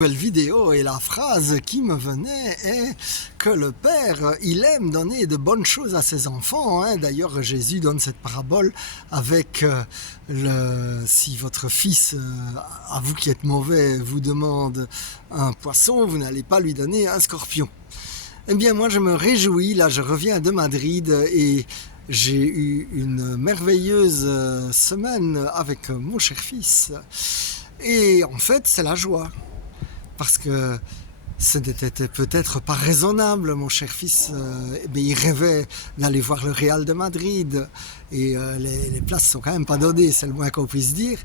Nouvelle vidéo et la phrase qui me venait est que le Père, il aime donner de bonnes choses à ses enfants. D'ailleurs, Jésus donne cette parabole avec si votre fils, à vous qui êtes mauvais, vous demande un poisson, vous n'allez pas lui donner un scorpion. Eh bien, moi, je me réjouis. Là, je reviens de Madrid et j'ai eu une merveilleuse semaine avec mon cher fils. Et en fait, c'est la joie. Parce que ce n'était peut-être pas raisonnable, mon cher fils, il rêvait d'aller voir le Real de Madrid, et les places sont quand même pas données, c'est le moins qu'on puisse dire.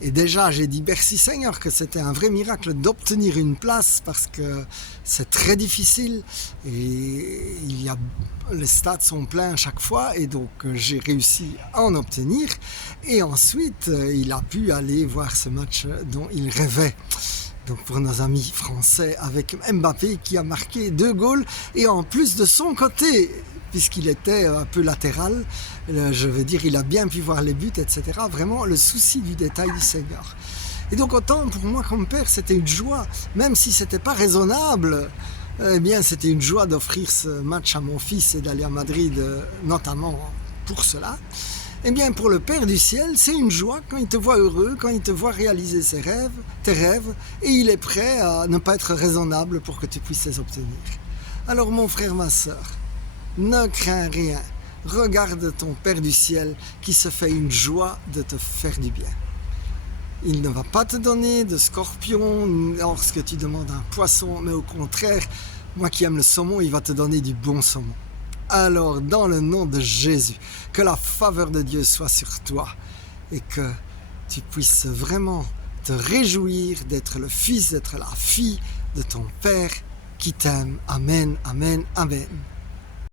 Et déjà, j'ai dit merci Seigneur que c'était un vrai miracle d'obtenir une place, parce que c'est très difficile, et les stades sont pleins à chaque fois, et donc j'ai réussi à en obtenir. Et ensuite, il a pu aller voir ce match dont il rêvait. Donc pour nos amis français, avec Mbappé qui a marqué 2 goals, et en plus de son côté, puisqu'il était un peu latéral, je veux dire, il a bien pu voir les buts, etc. Vraiment le souci du détail du Seigneur. Et donc autant pour moi comme père, c'était une joie, même si c'était pas raisonnable, eh bien c'était une joie d'offrir ce match à mon fils et d'aller à Madrid, notamment pour cela. Eh bien, pour le Père du ciel, c'est une joie quand il te voit heureux, quand il te voit réaliser tes rêves, et il est prêt à ne pas être raisonnable pour que tu puisses les obtenir. Alors, mon frère, ma soeur, ne crains rien. Regarde ton Père du ciel qui se fait une joie de te faire du bien. Il ne va pas te donner de scorpion lorsque tu demandes un poisson, mais au contraire, moi qui aime le saumon, il va te donner du bon saumon. Alors, dans le nom de Jésus, que la faveur de Dieu soit sur toi et que tu puisses vraiment te réjouir d'être le fils, d'être la fille de ton Père qui t'aime. Amen, amen, amen.